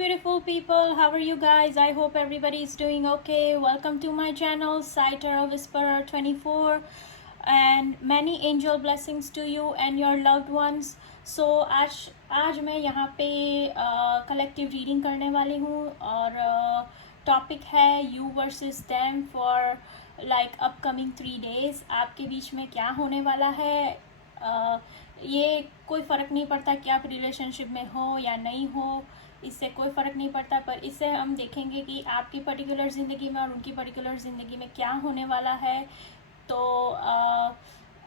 beautiful people, how are you guys? I hope everybody is doing okay. Welcome to my channel, Sai Tarot Whisperer 24, and many angel blessings to you and your loved ones. So आज मैं यहाँ पे collective reading करने वाली हूँ और topic है you versus them for like upcoming 3 days. आपके बीच में क्या होने वाला है. ये कोई फ़र्क नहीं पड़ता कि आप रिलेशनशिप में हो या नहीं हो, इससे कोई फ़र्क नहीं पड़ता, पर इससे हम देखेंगे कि आपकी पर्टिकुलर ज़िंदगी में और उनकी पर्टिकुलर ज़िंदगी में क्या होने वाला है. तो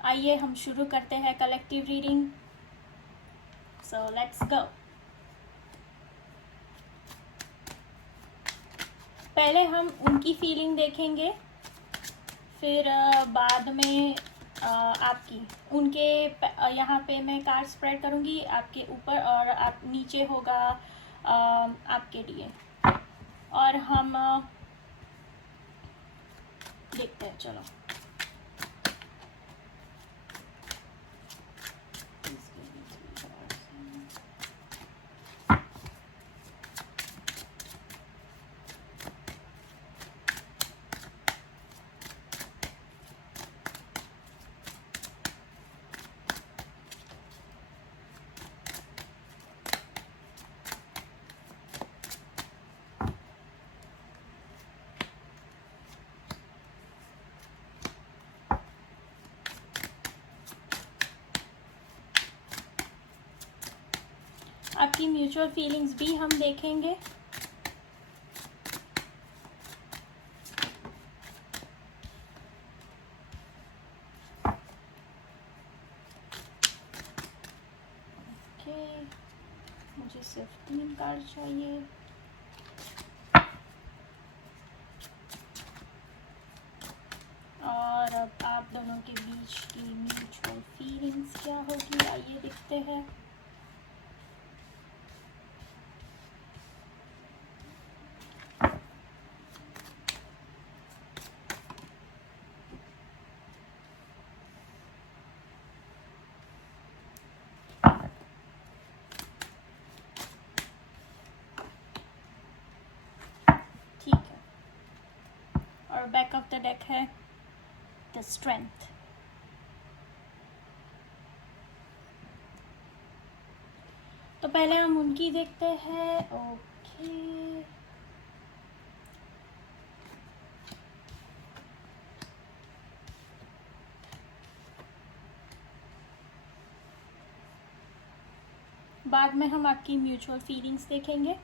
आइए हम शुरू करते हैं collective reading. So let's go. पहले हम उनकी फीलिंग देखेंगे, फिर बाद में आपकी. उनके यहाँ पे मैं कार्ड स्प्रेड करूँगी आपके ऊपर और आप नीचे होगा आपके लिए, और हम देखते हैं. चलो आपकी म्यूचुअल फीलिंग्स भी हम देखेंगे. ओके, मुझे सिर्फ 3 कार्ड चाहिए. और अब आप दोनों के बीच की म्यूचुअल फीलिंग्स क्या होगी, आइए देखते हैं. ठीक है, और बैक ऑफ द डेक है द स्ट्रेंथ. तो पहले हम उनकी देखते हैं. ओके, बाद में हम आपकी म्यूचुअल फीलिंग्स देखेंगे.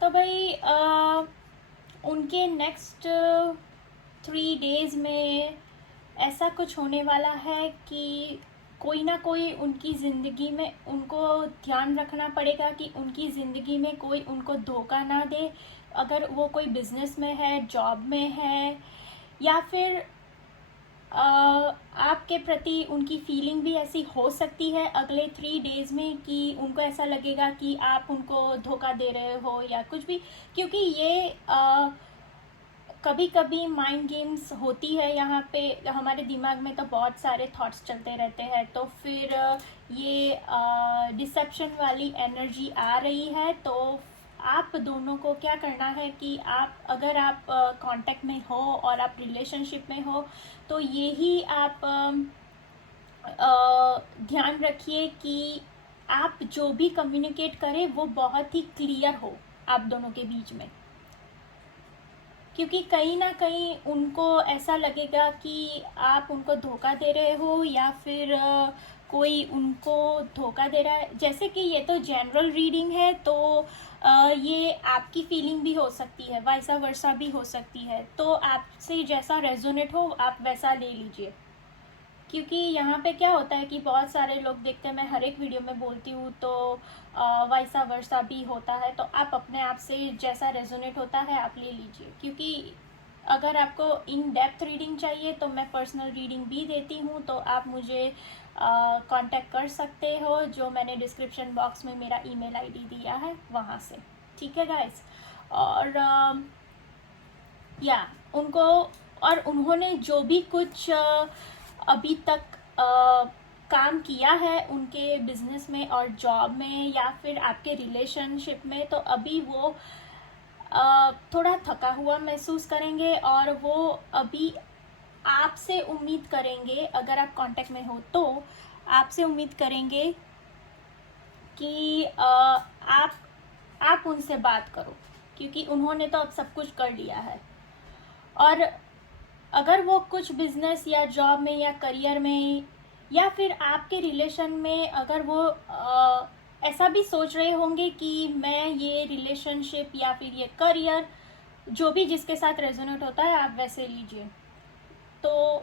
तो भाई उनके नेक्स्ट 3 days में ऐसा कुछ होने वाला है कि कोई ना कोई उनकी ज़िंदगी में उनको ध्यान रखना पड़ेगा कि उनकी ज़िंदगी में कोई उनको धोखा ना दे. अगर वो कोई बिज़नेस में है, जॉब में है, या फिर आपके प्रति उनकी फीलिंग भी ऐसी हो सकती है अगले 3 days में कि उनको ऐसा लगेगा कि आप उनको धोखा दे रहे हो या कुछ भी, क्योंकि ये कभी कभी माइंड गेम्स होती है. यहाँ पे हमारे दिमाग में तो बहुत सारे थॉट्स चलते रहते हैं, तो फिर ये डिसेप्शन वाली एनर्जी आ रही है. तो आप दोनों को क्या करना है कि आप अगर आप कांटेक्ट में हो और आप रिलेशनशिप में हो, तो यही आप ध्यान रखिए कि आप जो भी कम्युनिकेट करें वो बहुत ही क्लियर हो आप दोनों के बीच में, क्योंकि कहीं ना कहीं उनको ऐसा लगेगा कि आप उनको धोखा दे रहे हो या फिर कोई उनको धोखा दे रहा है. जैसे कि ये तो जनरल रीडिंग है, तो ये आपकी फीलिंग भी हो सकती है, वैसा वर्सा भी हो सकती है. तो आपसे जैसा रेजोनेट हो आप वैसा ले लीजिए, क्योंकि यहाँ पे क्या होता है कि बहुत सारे लोग देखते हैं, मैं हर एक वीडियो में बोलती हूँ, तो वैसा वर्सा भी होता है. तो आप अपने आप से जैसा रेजोनेट होता है आप ले लीजिए, क्योंकि अगर आपको इन डेप्थ रीडिंग चाहिए तो मैं पर्सनल रीडिंग भी देती हूँ. तो आप मुझे कांटेक्ट कर सकते हो, जो मैंने डिस्क्रिप्शन बॉक्स में मेरा ईमेल आईडी दिया है वहाँ से. ठीक है गाइस. और या उनको, और उन्होंने जो भी कुछ अभी तक काम किया है उनके बिजनेस में और जॉब में या फिर आपके रिलेशनशिप में, तो अभी वो थोड़ा थका हुआ महसूस करेंगे और वो अभी आपसे उम्मीद करेंगे, अगर आप कांटेक्ट में हो तो आपसे उम्मीद करेंगे कि आप उनसे बात करो, क्योंकि उन्होंने तो अब सब कुछ कर लिया है। और अगर वो कुछ बिजनेस या जॉब में या करियर में या फिर आपके रिलेशन में अगर वो ऐसा भी सोच रहे होंगे कि मैं ये रिलेशनशिप या फिर ये करियर, जो भी जिसके साथ रेजोनेट होता है आप वैसे लीजिए, तो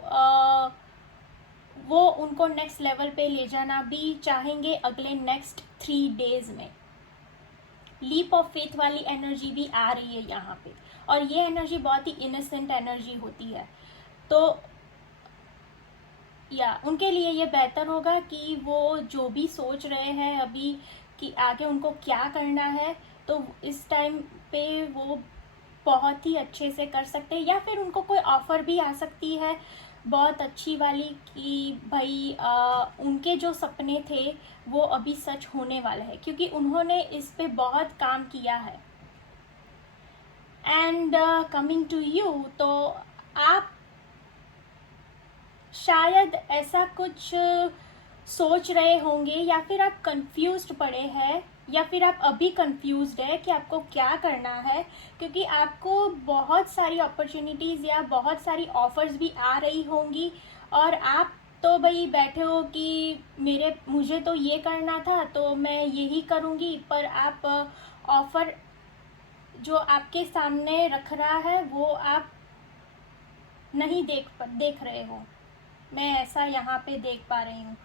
वो उनको नेक्स्ट लेवल पे ले जाना भी चाहेंगे अगले नेक्स्ट 3 डेज में। लीप ऑफ फेथ वाली एनर्जी भी आ रही है यहाँ पे, और ये एनर्जी बहुत ही इनोसेंट एनर्जी होती है। तो या उनके लिए ये बेहतर होगा कि वो जो भी सोच रहे हैं अभी कि आगे उनको क्या करना है, तो इस टाइम पे वो बहुत ही अच्छे से कर सकते हैं। या फिर उनको कोई ऑफ़र भी आ सकती है बहुत अच्छी वाली कि भाई उनके जो सपने थे वो अभी सच होने वाले हैं, क्योंकि उन्होंने इस पे बहुत काम किया है। एंड कमिंग टू यू, तो आप शायद ऐसा कुछ सोच रहे होंगे या फिर आप कंफ्यूज्ड पड़े हैं या फिर आप अभी कंफ्यूज्ड है कि आपको क्या करना है, क्योंकि आपको बहुत सारी अपॉर्चुनिटीज़ या बहुत सारी ऑफ़र्स भी आ रही होंगी और आप तो भाई बैठे हो कि मुझे तो ये करना था तो मैं यही करूँगी, पर आप ऑफ़र जो आपके सामने रख रहा है वो आप नहीं देख रहे हो। मैं ऐसा यहाँ पे देख पा रही हूँ।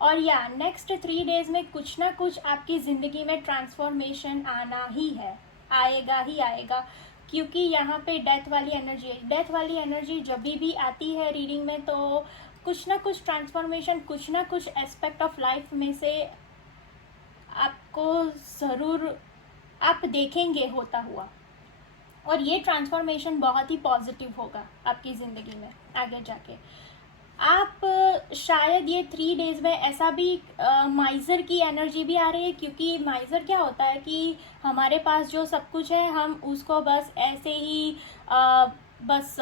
और या नेक्स्ट 3 डेज में कुछ ना कुछ आपकी ज़िंदगी में ट्रांसफॉर्मेशन आना ही है, आएगा ही आएगा, क्योंकि यहाँ पे डेथ वाली एनर्जी है। डेथ वाली एनर्जी जब भी आती है रीडिंग में, तो कुछ ना कुछ ट्रांसफॉर्मेशन, कुछ ना कुछ एस्पेक्ट ऑफ लाइफ में से आपको ज़रूर आप देखेंगे होता हुआ, और ये ट्रांसफॉर्मेशन बहुत ही पॉजिटिव होगा आपकी ज़िंदगी में आगे जाके। आप शायद ये 3 डेज में ऐसा भी माइज़र की एनर्जी भी आ रही है, क्योंकि माइज़र क्या होता है कि हमारे पास जो सब कुछ है हम उसको बस ऐसे ही बस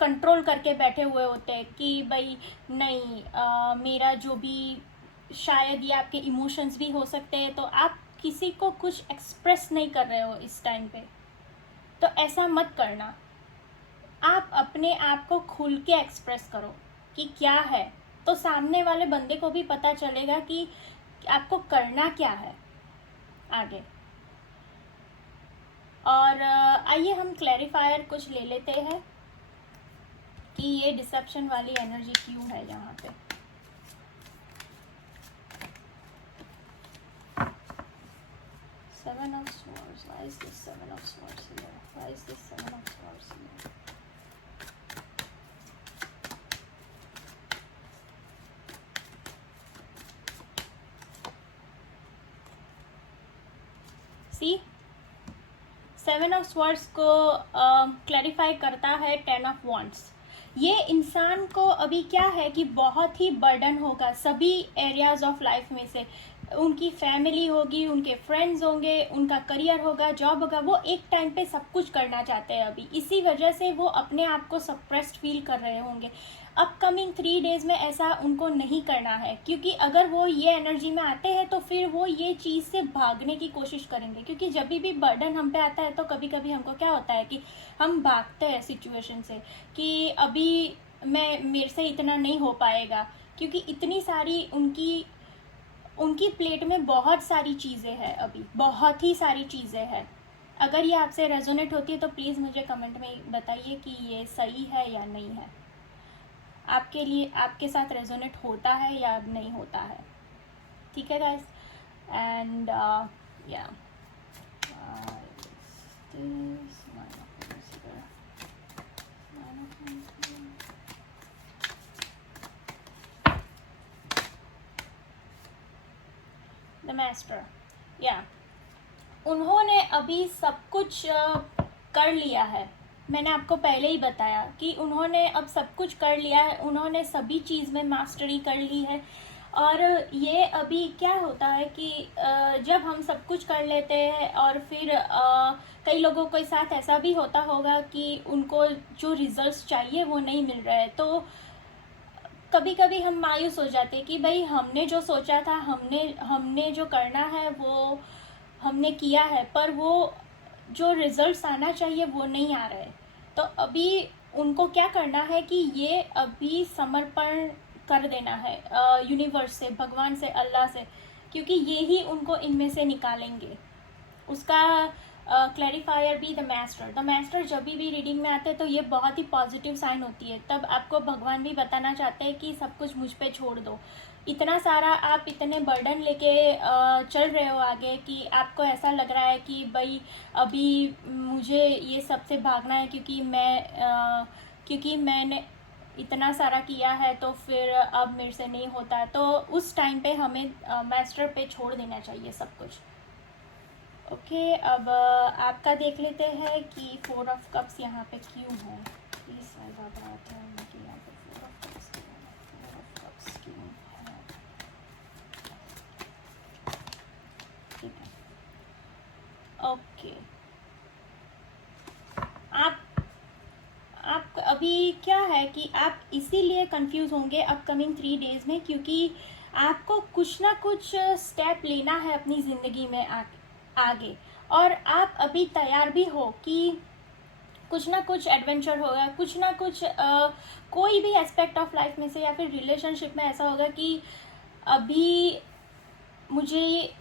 कंट्रोल करके बैठे हुए होते हैं कि भाई नहीं, मेरा जो भी, शायद ये आपके इमोशंस भी हो सकते हैं, तो आप किसी को कुछ एक्सप्रेस नहीं कर रहे हो इस टाइम पे, तो ऐसा मत करना। आप अपने आप को खुल के एक्सप्रेस करो कि क्या है, तो सामने वाले बंदे को भी पता चलेगा कि आपको करना क्या है आगे। और आइए हम क्लैरिफायर कुछ ले लेते हैं कि ये डिसेप्शन वाली एनर्जी क्यों है यहाँ पे। Seven of Swords. Why is this Seven of Swords here? Why is this Seven of Swords here? See 7 of swords को क्लैरिफाई करता है 10 ऑफ वॉन्ड्स। ये इंसान को अभी क्या है कि बहुत ही बर्डन होगा सभी एरियाज ऑफ लाइफ में से। उनकी फैमिली होगी, उनके फ्रेंड्स होंगे, उनका करियर होगा, जॉब होगा, वो एक टाइम पे सब कुछ करना चाहते हैं अभी। इसी वजह से वो अपने आप को सप्रेस्ड फील कर रहे होंगे। अपकमिंग 3 डेज में ऐसा उनको नहीं करना है, क्योंकि अगर वो ये एनर्जी में आते हैं तो फिर वो ये चीज़ से भागने की कोशिश करेंगे, क्योंकि जब भी बर्डन हम पे आता है तो कभी कभी हमको क्या होता है कि हम भागते हैं सिचुएशन से कि अभी मेरे से इतना नहीं हो पाएगा, क्योंकि इतनी सारी उनकी प्लेट में बहुत सारी चीज़ें हैं, अभी बहुत ही सारी चीज़ें हैं। अगर ये आपसे रेजोनेट होती है तो प्लीज़ मुझे कमेंट में बताइए कि ये सही है या नहीं है, आपके लिए, आपके साथ रेजोनेट होता है या नहीं होता है। ठीक है गाइस, एंड या द मास्टर, या उन्होंने अभी सब कुछ कर लिया है। मैंने आपको पहले ही बताया कि उन्होंने अब सब कुछ कर लिया है, उन्होंने सभी चीज़ में मास्टरी कर ली है और ये अभी क्या होता है कि जब हम सब कुछ कर लेते हैं और फिर कई लोगों के साथ ऐसा भी होता होगा कि उनको जो रिजल्ट्स चाहिए वो नहीं मिल रहे हैं, तो कभी कभी हम मायूस हो जाते हैं कि भाई हमने जो सोचा था, हमने जो करना है वो हमने किया है, पर वो जो रिजल्ट्स आना चाहिए वो नहीं आ रहे। तो अभी उनको क्या करना है कि ये अभी समर्पण कर देना है यूनिवर्स से, भगवान से, अल्लाह से, क्योंकि ये ही उनको इनमें से निकालेंगे। उसका क्लैरिफायर भी द मास्टर जब भी रीडिंग में आते हैं तो ये बहुत ही पॉजिटिव साइन होती है। तब आपको भगवान भी बताना चाहते हैं कि सब कुछ मुझ पे छोड़ दो। इतना सारा आप इतने बर्डन लेके चल रहे हो आगे कि आपको ऐसा लग रहा है कि भाई अभी मुझे ये सबसे भागना है, क्योंकि मैंने इतना सारा किया है, तो फिर अब मेरे से नहीं होता। तो उस टाइम पे हमें मास्टर पे छोड़ देना चाहिए सब कुछ। ओके, अब आपका देख लेते हैं कि 4 ऑफ कप्स यहाँ पे क्यों है। प्लीज बताते हैं कि यहाँ पे 4 ऑफ कप्स क्यों है। ठीक है, ओके। आप अभी क्या है कि आप इसीलिए कंफ्यूज होंगे अपकमिंग 3 डेज में, क्योंकि आपको कुछ ना कुछ स्टेप लेना है अपनी ज़िंदगी में आगे, और आप अभी तैयार भी हो कि कुछ ना कुछ एडवेंचर होगा, कुछ ना कुछ कोई भी एस्पेक्ट ऑफ लाइफ में से या फिर रिलेशनशिप में ऐसा होगा कि अभी मुझे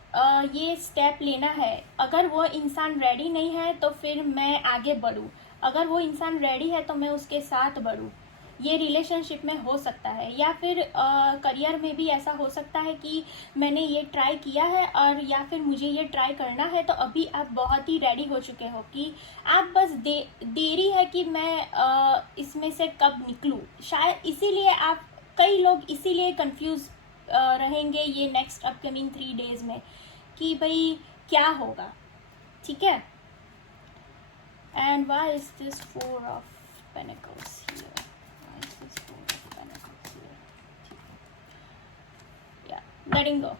ये स्टेप लेना है। अगर वो इंसान रेडी नहीं है तो फिर मैं आगे बढ़ूँ, अगर वो इंसान रेडी है तो मैं उसके साथ बढ़ूँ। ये रिलेशनशिप में हो सकता है, या फिर करियर में भी ऐसा हो सकता है कि मैंने ये ट्राई किया है और या फिर मुझे ये ट्राई करना है, तो अभी आप बहुत ही रेडी हो चुके हो कि आप बस देरी है कि मैं इसमें से कब निकलूँ। शायद इसीलिए आप, कई लोग इसीलिए कंफ्यूज रहेंगे ये नेक्स्ट अपकमिंग 3 डेज में कि भाई क्या होगा। ठीक है, and why is this 4 of pentacles here, why is this 4 of pentacles here. या लेटिंग गो।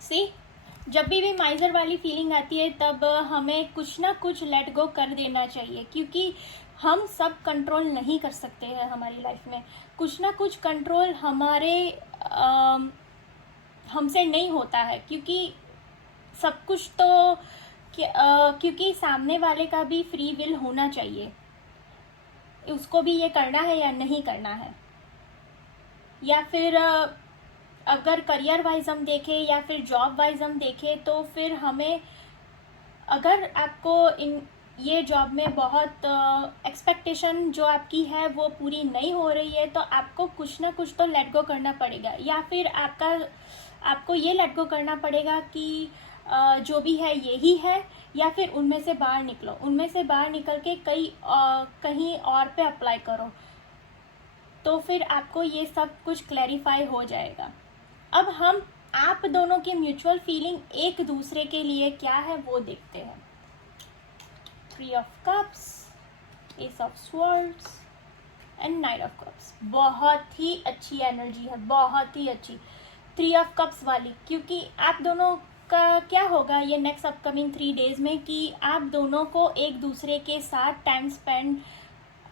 सी, जब भी माइजर वाली फीलिंग आती है तब हमें कुछ ना कुछ लेट गो कर देना चाहिए, क्योंकि हम सब कंट्रोल नहीं कर सकते हैं हमारी लाइफ में। कुछ ना कुछ कंट्रोल हमसे नहीं होता है, क्योंकि सब कुछ तो क्योंकि सामने वाले का भी फ्री विल होना चाहिए, उसको भी ये करना है या नहीं करना है। या फिर अगर करियर वाइज हम देखें या फिर जॉब वाइज हम देखें, तो फिर हमें, अगर आपको ये जॉब में बहुत एक्सपेक्टेशन जो आपकी है वो पूरी नहीं हो रही है, तो आपको कुछ ना कुछ तो लेट गो करना पड़ेगा। या फिर आपको ये लेट गो करना पड़ेगा कि जो भी है यही है, या फिर उनमें से बाहर निकलो, उनमें से बाहर निकल के कहीं और पे अप्लाई करो, तो फिर आपको ये सब कुछ क्लैरिफाई हो जाएगा। अब हम आप दोनों की म्यूचुअल फीलिंग एक दूसरे के लिए क्या है वो देखते हैं। 3 of cups, S of swords and 9 of cups. बहुत ही अच्छी एनर्जी है, बहुत ही अच्छी 3 ऑफ कप्स वाली, क्योंकि आप दोनों का क्या होगा ये नेक्स्ट अपकमिंग 3 डेज में कि आप दोनों को एक दूसरे के साथ टाइम स्पेंड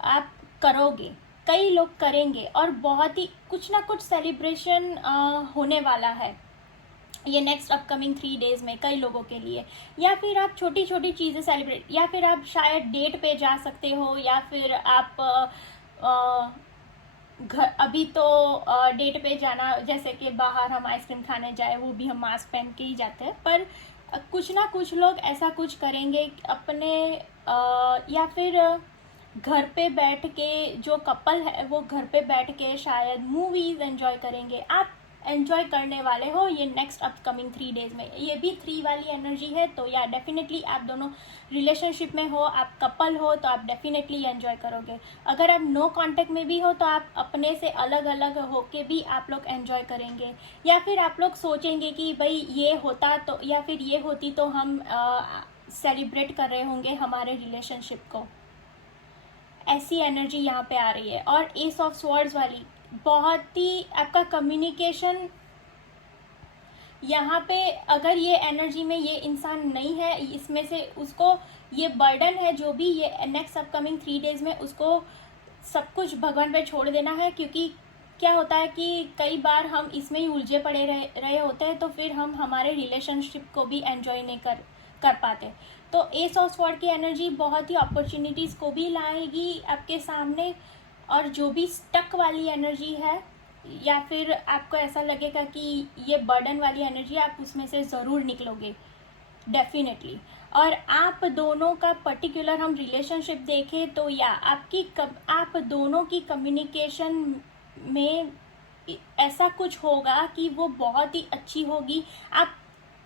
आप करोगे, कई लोग करेंगे, और बहुत ही कुछ ना कुछ सेलिब्रेशन होने वाला है ये नेक्स्ट अपकमिंग 3 डेज में कई लोगों के लिए। या फिर आप छोटी छोटी चीज़ें सेलिब्रेट, या फिर आप शायद डेट पे जा सकते हो, या फिर आप घर, अभी तो डेट पे जाना, जैसे कि बाहर हम आइसक्रीम खाने जाए वो भी हम मास्क पहन के ही जाते हैं, पर कुछ ना कुछ लोग ऐसा कुछ करेंगे अपने या फिर घर पे बैठ के, जो कपल है वो घर पे बैठ के शायद मूवीज एंजॉय करेंगे। आप एंजॉय करने वाले हो ये नेक्स्ट अपकमिंग 3 डेज में। ये भी 3 वाली एनर्जी है, तो या डेफिनेटली आप दोनों रिलेशनशिप में हो, आप कपल हो, तो आप डेफिनेटली एंजॉय करोगे। अगर आप नो कांटेक्ट में भी हो तो आप अपने से अलग अलग होके भी आप लोग एंजॉय करेंगे। या फिर आप लोग सोचेंगे कि भाई ये होता तो, या फिर ये होती तो हम सेलिब्रेट कर रहे होंगे हमारे रिलेशनशिप को। ऐसी एनर्जी यहाँ पे आ रही है। और एस ऑफ स्वॉर्ड्स वाली, बहुत ही आपका कम्युनिकेशन यहाँ पे, अगर ये एनर्जी में ये इंसान नहीं है, इसमें से उसको ये बर्डन है जो भी ये नेक्स्ट अपकमिंग 3 डेज में, उसको सब कुछ भगवान पे छोड़ देना है। क्योंकि क्या होता है कि कई बार हम इसमें ही उलझे पड़े रहे होते हैं, तो फिर हम हमारे रिलेशनशिप को भी एंजॉय नहीं कर पाते। तो एस ऑफ स्वॉर्ड की एनर्जी बहुत ही अपॉर्चुनिटीज़ को भी लाएगी आपके सामने, और जो भी स्टक वाली एनर्जी है या फिर आपको ऐसा लगेगा कि ये बर्डन वाली एनर्जी, आप उसमें से ज़रूर निकलोगे डेफिनेटली। और आप दोनों का पर्टिकुलर हम रिलेशनशिप देखें तो या आप दोनों की कम्युनिकेशन में ऐसा कुछ होगा कि वो बहुत ही अच्छी होगी। आप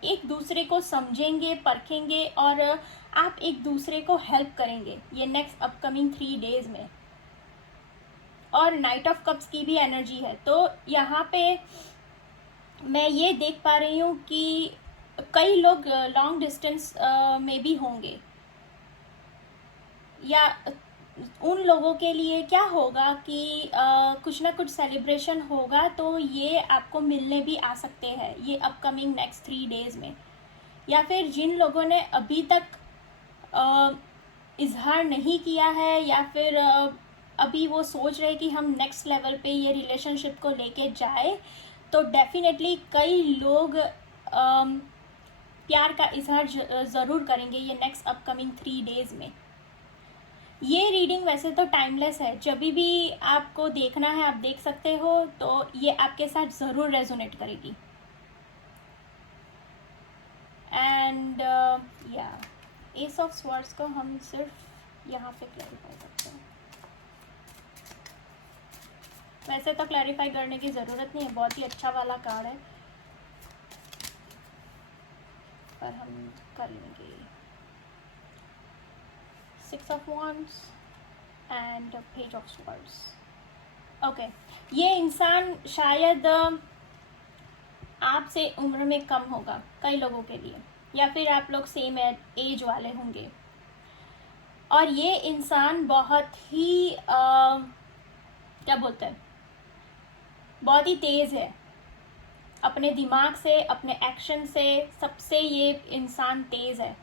एक दूसरे को समझेंगे, परखेंगे, और आप एक दूसरे को हेल्प करेंगे ये नेक्स्ट अपकमिंग 3 डेज में। और नाइट ऑफ कप्स की भी एनर्जी है, तो यहाँ पे मैं ये देख पा रही हूँ कि कई लोग लॉन्ग डिस्टेंस में भी होंगे, या उन लोगों के लिए क्या होगा कि कुछ ना कुछ सेलिब्रेशन होगा, तो ये आपको मिलने भी आ सकते हैं ये अपकमिंग नेक्स्ट 3 डेज में। या फिर जिन लोगों ने अभी तक इजहार नहीं किया है, या फिर अभी वो सोच रहे कि हम नेक्स्ट लेवल पे ये रिलेशनशिप को लेके जाए, तो डेफिनेटली कई लोग प्यार का इजहार ज़रूर करेंगे ये नेक्स्ट अपकमिंग 3 डेज में। ये रीडिंग वैसे तो टाइमलेस है, जब भी आपको देखना है आप देख सकते हो, तो ये आपके साथ ज़रूर रेजोनेट करेगी। एंड या एस ऑफ स्वॉर्ड्स को हम सिर्फ यहाँ पे क्लैरिफाई करते हैं। वैसे तो क्लैरिफाई करने की ज़रूरत नहीं है, बहुत ही अच्छा वाला कार्ड है, पर हम कर लेंगे। 6 of Wands and Page of Swords। Okay, ये इंसान शायद आपसे उम्र में कम होगा कई लोगों के लिए, या फिर आप लोग सेम एज वाले होंगे। और ये इंसान बहुत ही क्या बोलते हैं, बहुत ही तेज़ है अपने दिमाग से, अपने एक्शन से, सबसे ये इंसान तेज़ है।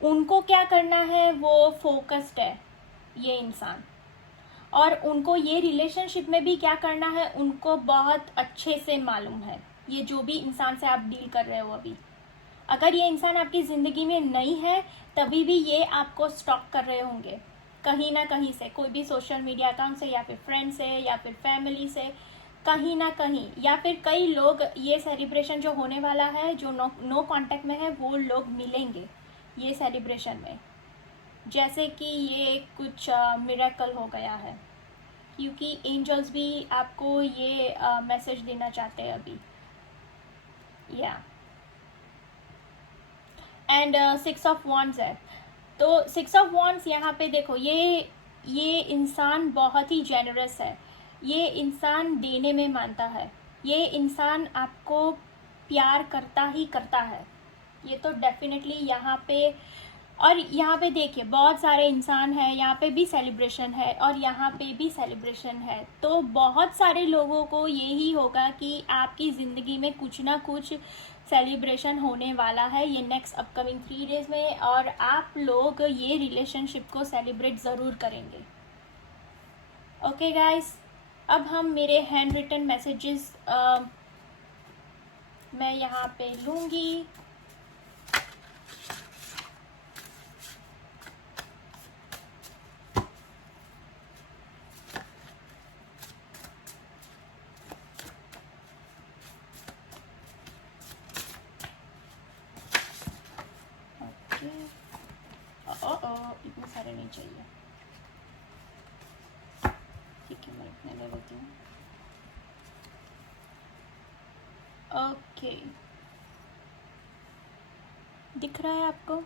उनको क्या करना है वो फोकस्ड है ये इंसान, और उनको ये रिलेशनशिप में भी क्या करना है उनको बहुत अच्छे से मालूम है। ये जो भी इंसान से आप डील कर रहे हो अभी, अगर ये इंसान आपकी ज़िंदगी में नहीं है तभी भी ये आपको स्टॉक कर रहे होंगे कहीं ना कहीं से, कोई भी सोशल मीडिया अकाउंट से, या फिर फ्रेंड से, या फिर फैमिली से, कहीं ना कहीं। या फिर कई लोग ये सेलिब्रेशन जो होने वाला है, जो नो कांटेक्ट में है, वो लोग मिलेंगे ये सेलिब्रेशन में, जैसे कि ये कुछ मिरेकल हो गया है, क्योंकि एंजल्स भी आपको ये मैसेज देना चाहते हैं अभी। या एंड 6 of Wands है, तो 6 of Wands यहाँ पे देखो, ये इंसान बहुत ही जेनरस है, ये इंसान देने में मानता है, ये इंसान आपको प्यार करता ही करता है, ये तो डेफिनेटली यहाँ पे। और यहाँ पे देखिए बहुत सारे इंसान हैं, यहाँ पे भी सेलिब्रेशन है और यहाँ पे भी सेलिब्रेशन है, तो बहुत सारे लोगों को यही होगा कि आपकी ज़िंदगी में कुछ ना कुछ सेलिब्रेशन होने वाला है ये नेक्स्ट अपकमिंग 3 डेज में, और आप लोग ये रिलेशनशिप को सेलिब्रेट ज़रूर करेंगे। ओके गाइस, अब हम मेरे हैंड रिटन मैसेजेस मैं यहाँ पे लूँगी। इतने सारे नहीं चाहिए, ठीक है, मैं इतने ले लेती हूँ। ओके, दिख रहा है आपको?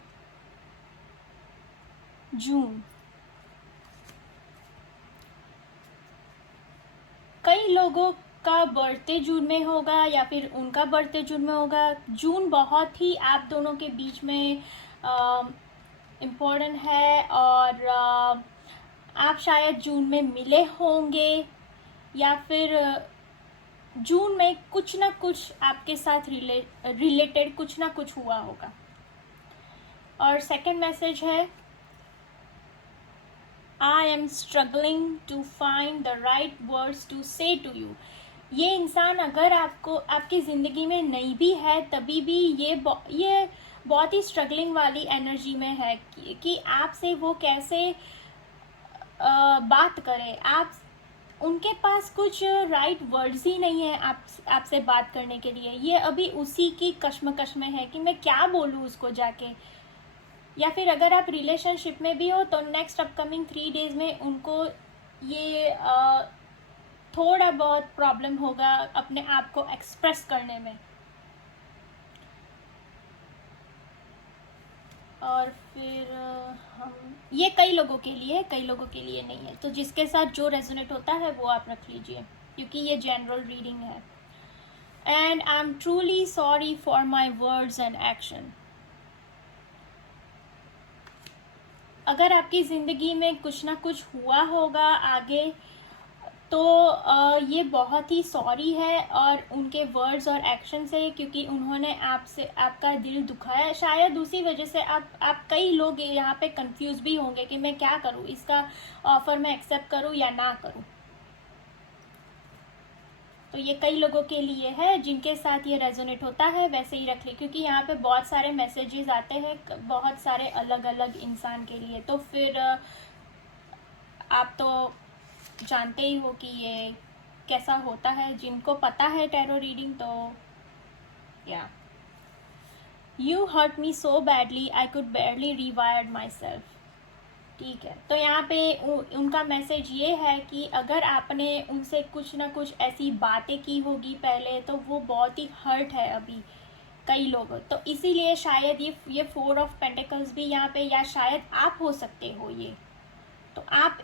जून, कई लोगों का बर्थडे जून में होगा, या फिर उनका बर्थडे जून में होगा। जून बहुत ही आप दोनों के बीच में इम्पोर्टेंट है, और आप शायद जून में मिले होंगे, या फिर जून में कुछ ना कुछ आपके साथ रिलेटेड कुछ ना कुछ हुआ होगा। और सेकंड मैसेज है, I am struggling to find the right words to say to you. ये इंसान अगर आपको आपकी ज़िंदगी में नहीं भी है तभी भी ये बहुत ही स्ट्रगलिंग वाली एनर्जी में है कि आपसे वो कैसे बात करें। आप उनके पास कुछ राइट वर्ड्स ही नहीं है आपसे बात करने के लिए। ये अभी उसी की कश्मकश में है कि मैं क्या बोलूँ उसको जाके। या फिर अगर आप रिलेशनशिप में भी हो तो नेक्स्ट अपकमिंग 3 डेज में उनको ये थोड़ा बहुत प्रॉब्लम होगा अपने आप को एक्सप्रेस करने में। और फिर हम ये कई लोगों के लिए, कई लोगों के लिए नहीं है, तो जिसके साथ जो रेजोनेट होता है वो आप रख लीजिए क्योंकि ये जनरल रीडिंग है। And I am truly sorry for my words and action. अगर आपकी ज़िंदगी में कुछ ना कुछ हुआ होगा आगे तो ये बहुत ही सॉरी है और उनके वर्ड्स और एक्शन से, क्योंकि उन्होंने आपसे आपका दिल दुखाया। शायद उसी वजह से आप कई लोग यहाँ पे कंफ्यूज भी होंगे कि मैं क्या करूँ, इसका ऑफर मैं एक्सेप्ट करूँ या ना करूँ। तो ये कई लोगों के लिए है जिनके साथ ये रेजोनेट होता है, वैसे ही रख ले क्योंकि यहाँ पे बहुत सारे मैसेजेस आते हैं बहुत सारे अलग अलग इंसान के लिए। तो फिर आप तो जानते ही हो कि ये कैसा होता है। जिनको पता है टैरो रीडिंग तो या you hurt me so badly I could barely rewired myself. ठीक है, तो यहाँ पे उनका मैसेज ये है कि अगर आपने उनसे कुछ ना कुछ ऐसी बातें की होगी पहले तो वो बहुत ही हर्ट है अभी कई लोग। तो इसीलिए शायद ये 4 ऑफ पेंटिकल्स भी यहाँ पे, या शायद आप हो सकते हो ये। तो आप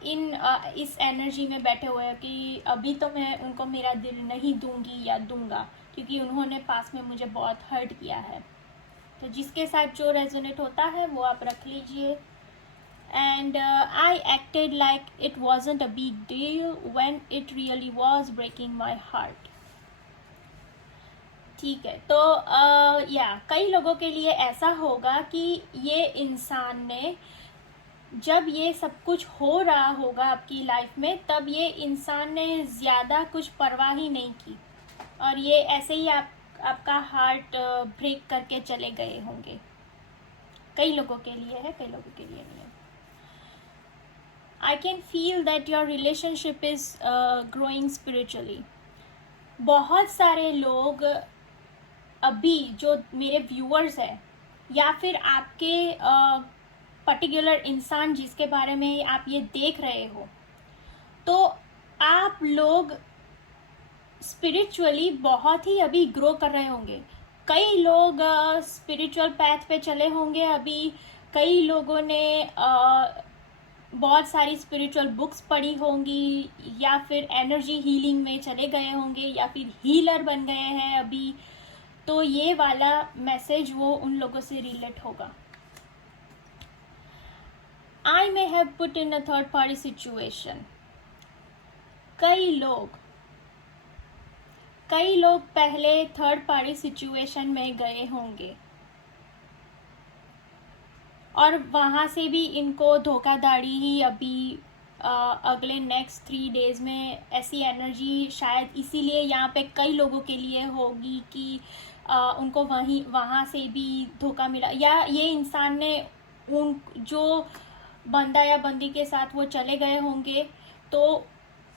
इस एनर्जी में बैठे हुए हैं कि अभी तो मैं उनको मेरा दिल नहीं दूंगी या दूंगा क्योंकि उन्होंने पास में मुझे बहुत हर्ट किया है। तो जिसके साथ जो रेजोनेट होता है वो आप रख लीजिए। And I acted like it wasn't a big deal when it really was breaking my heart. ठीक है, तो कई लोगों के लिए ऐसा होगा कि ये इंसान ने जब ये सब कुछ हो रहा होगा आपकी लाइफ में तब ये इंसान ने ज़्यादा कुछ परवाह ही नहीं की और ये ऐसे ही आपका हार्ट ब्रेक करके चले गए होंगे। कई लोगों के लिए है, कई लोगों के लिए नहीं है। I can feel that your relationship is growing spiritually. बहुत सारे लोग अभी जो मेरे व्यूअर्स हैं या फिर आपके पर्टिकुलर इंसान जिसके बारे में आप ये देख रहे हो, तो आप लोग स्पिरिचुअली बहुत ही अभी ग्रो कर रहे होंगे। कई लोग स्पिरिचुअल पैथ पे चले होंगे अभी। कई लोगों ने बहुत सारी स्पिरिचुअल बुक्स पढ़ी होंगी या फिर एनर्जी हीलिंग में चले गए होंगे या फिर हीलर बन गए हैं अभी। तो ये वाला मैसेज वो उन लोगों से रिलेट होगा। I may have put in a third party situation. कई लोग पहले थर्ड पार्टी सिचुएशन में गए होंगे और वहाँ से भी इनको धोखाधड़ी ही अभी अगले नेक्स्ट 3 डेज में ऐसी एनर्जी शायद इसीलिए यहाँ पे कई लोगों के लिए होगी कि उनको वहाँ से भी धोखा मिला, या ये इंसान ने उन जो बंदा या बंदी के साथ वो चले गए होंगे तो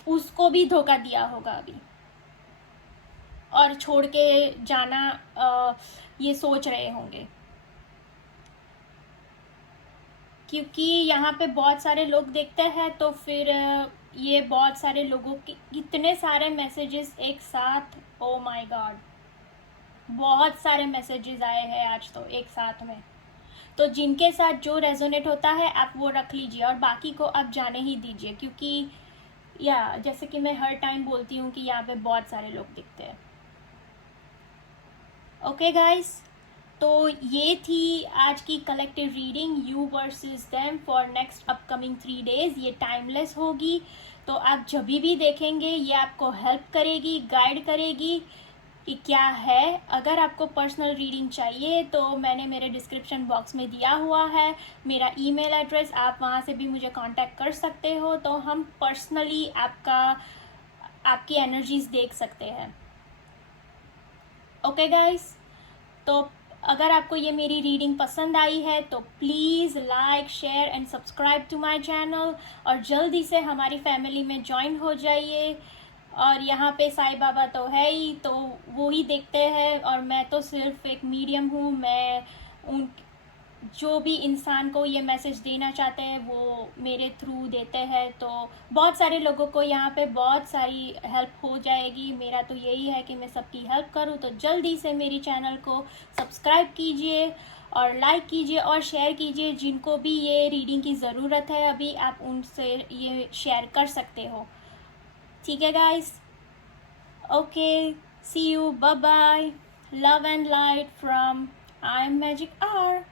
उसको भी धोखा दिया होगा अभी और छोड़ के जाना ये सोच रहे होंगे। क्योंकि यहाँ पे बहुत सारे लोग देखते हैं तो फिर ये बहुत सारे लोगों के कितने सारे मैसेजेस एक साथ, ओ माय गॉड, बहुत सारे मैसेजेस आए हैं आज तो एक साथ में। तो जिनके साथ जो रेजोनेट होता है आप वो रख लीजिए और बाकी को आप जाने ही दीजिए, क्योंकि जैसे कि मैं हर टाइम बोलती हूँ कि यहाँ पे बहुत सारे लोग दिखते हैं। ओके गाइस, तो ये थी आज की collective reading you versus them for next upcoming 3 days. ये टाइमलेस होगी तो आप जब भी देखेंगे ये आपको हेल्प करेगी, गाइड करेगी कि क्या है। अगर आपको पर्सनल रीडिंग चाहिए तो मैंने मेरे डिस्क्रिप्शन बॉक्स में दिया हुआ है मेरा ईमेल एड्रेस, आप वहाँ से भी मुझे कांटेक्ट कर सकते हो, तो हम पर्सनली आपकी एनर्जीज देख सकते हैं। ओके गाइस, तो अगर आपको ये मेरी रीडिंग पसंद आई है तो please like, share and subscribe to my channel, और जल्दी से हमारी फैमिली में ज्वाइन हो जाइए। और यहाँ पे साईं बाबा तो है ही, तो वो ही देखते हैं, और मैं तो सिर्फ एक मीडियम हूँ। मैं उन जो भी इंसान को ये मैसेज देना चाहते हैं वो मेरे थ्रू देते हैं, तो बहुत सारे लोगों को यहाँ पे बहुत सारी हेल्प हो जाएगी। मेरा तो यही है कि मैं सबकी हेल्प करूँ, तो जल्दी से मेरी चैनल को सब्सक्राइब कीजिए और लाइक कीजिए और शेयर कीजिए। जिनको भी ये रीडिंग की ज़रूरत है अभी, आप उनसे ये शेयर कर सकते हो। ठीक है guys, okay, see you, bye bye, love and light from I am magic are.